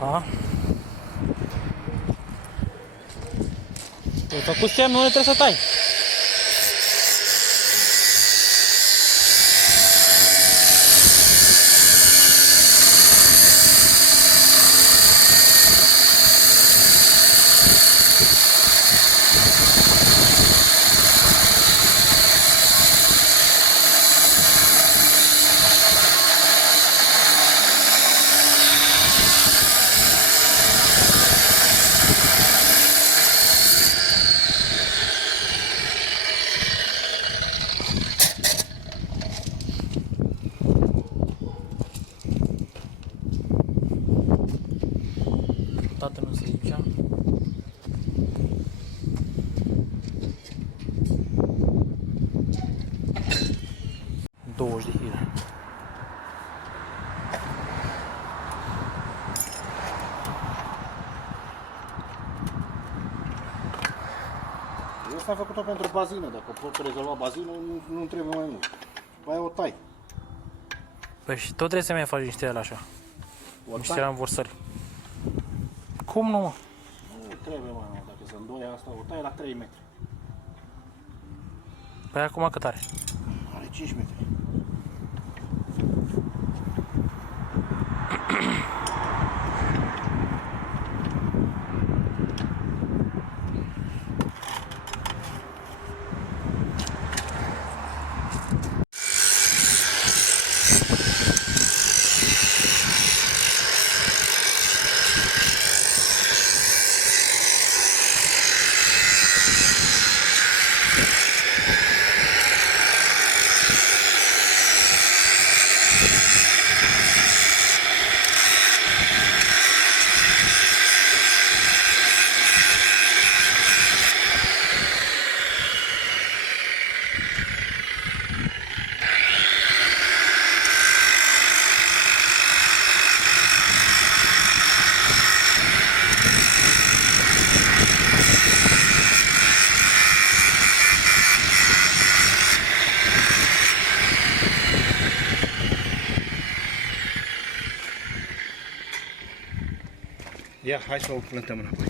Aha. Ai făcut semnul unde trebuie să tai. Toată nu se zicea. $20 de kg. Asta a făcut-o pentru bazină, dacă pot rezolva bazină, nu trebuie mai mult. După aia o tai. Păi și tot trebuie să mai faci niște ele așa. O Niște tai. rambursări. Cum nu, mă? Nu trebuie mai mult, dacă sunt doi asta, o tai la 3 metri. Păi acum cât are? Are 5 metri. Ia, hai să o plântăm înapoi.